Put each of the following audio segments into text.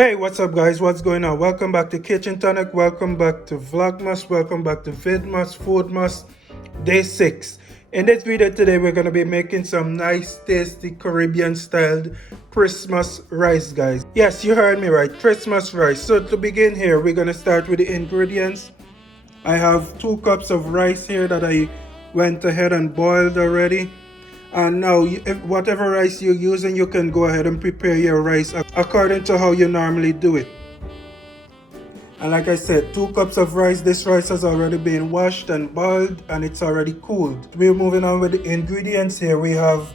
Hey, what's up guys? What's going on? Welcome back to Kchin Tonic. Welcome back to Vlogmas. Welcome back to Vidmas Foodmas Day 6. In this video today, we're going to be making some nice, tasty Caribbean styled Christmas rice, guys. Yes, you heard me right. Christmas rice. So to begin here, we're going to start with the ingredients. I have 2 cups of rice here that I went ahead and boiled already. And now, whatever rice you're using, you can go ahead and prepare your rice according to how you normally do it. And like I said, 2 cups of rice. This rice has already been washed and boiled and it's already cooled. We're moving on with the ingredients here. We have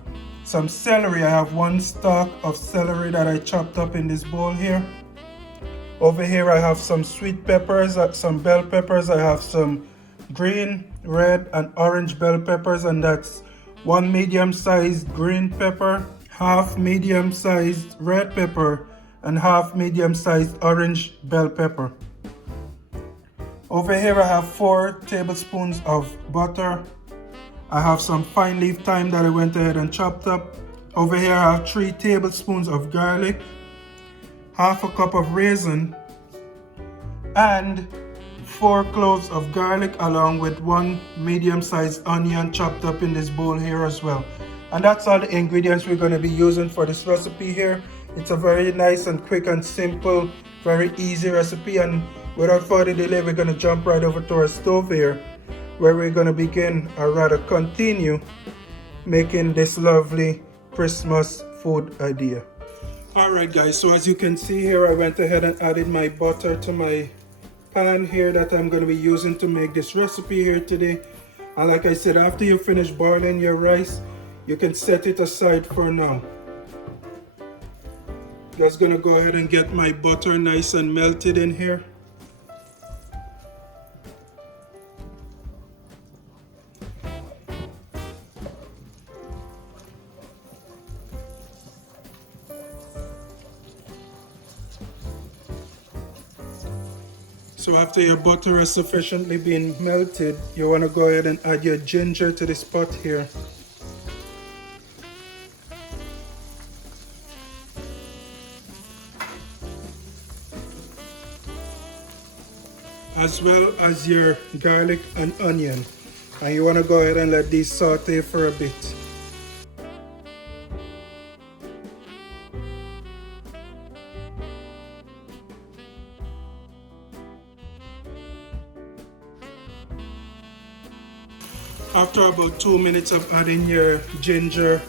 some celery. I have 1 stalk of celery that I chopped up in this bowl here. Over here I have some sweet peppers, some bell peppers. I have some green, red and orange bell peppers, and that's 1 medium-sized green pepper, half medium-sized red pepper, and half medium-sized orange bell pepper. Over here I have 4 tablespoons of butter. I have some fine leaf thyme that I went ahead and chopped up. Over here I have 3 tablespoons of garlic, half a cup of raisin, and 4 cloves of garlic, along with 1 medium-sized onion chopped up in this bowl here as well. And that's all the ingredients we're going to be using for this recipe here. It's a very nice and quick and simple, very easy recipe. And without further delay, we're going to jump right over to our stove here, where we're going to begin, or rather continue, making this lovely Christmas food idea. Alright guys, so as you can see here, I went ahead and added my butter to my pan here that I'm going to be using to make this recipe here today. And like I said, after you finish boiling your rice, you can set it aside for now. Just going to go ahead and get my butter nice and melted in here. So after your butter has sufficiently been melted, you want to go ahead and add your ginger to this pot here. As well as your garlic and onion. And you want to go ahead and let these saute for a bit. After about 2 minutes of adding your ginger,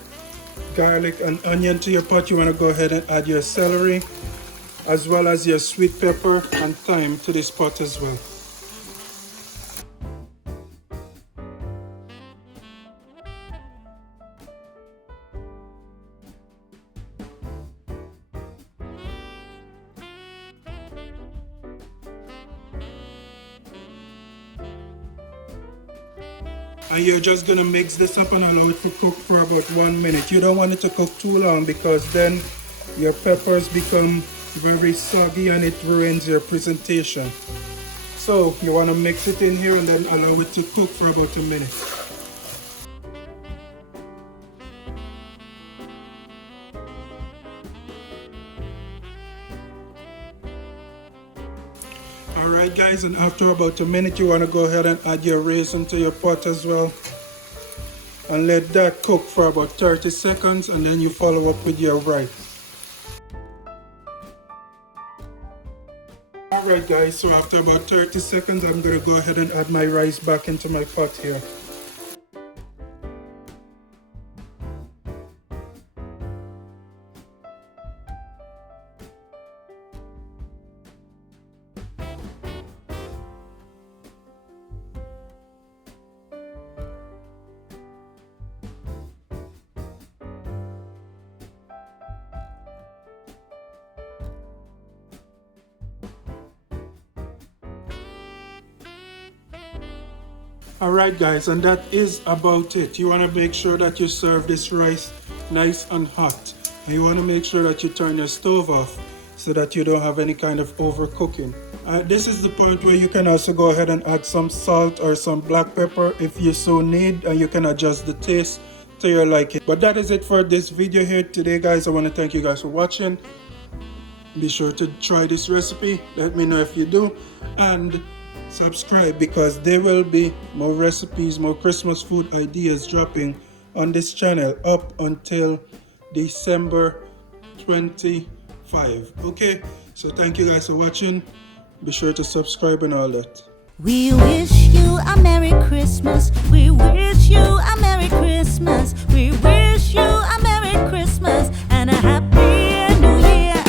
garlic and onion to your pot, you want to go ahead and add your celery as well as your sweet pepper and thyme to this pot as well. And you're just going to mix this up and allow it to cook for about 1 minute. You don't want it to cook too long, because then your peppers become very soggy and it ruins your presentation. So you want to mix it in here and then allow it to cook for about a minute. Alright guys, and after about a minute you want to go ahead and add your raisin to your pot as well. And let that cook for about 30 seconds, and then you follow up with your rice. Alright guys, so after about 30 seconds I'm going to go ahead and add my rice back into my pot here. Alright guys, and that is about it. You want to make sure that you serve this rice nice and hot. And you want to make sure that you turn your stove off so that you don't have any kind of overcooking. This is the point where you can also go ahead and add some salt or some black pepper if you so need, and you can adjust the taste to your liking. But that is it for this video here today guys. I want to thank you guys for watching. Be sure to try this recipe. Let me know if you do. And subscribe, because there will be more recipes, more Christmas food ideas dropping on this channel up until December 25. Okay, so thank you guys for watching. Be sure to subscribe and all that. We wish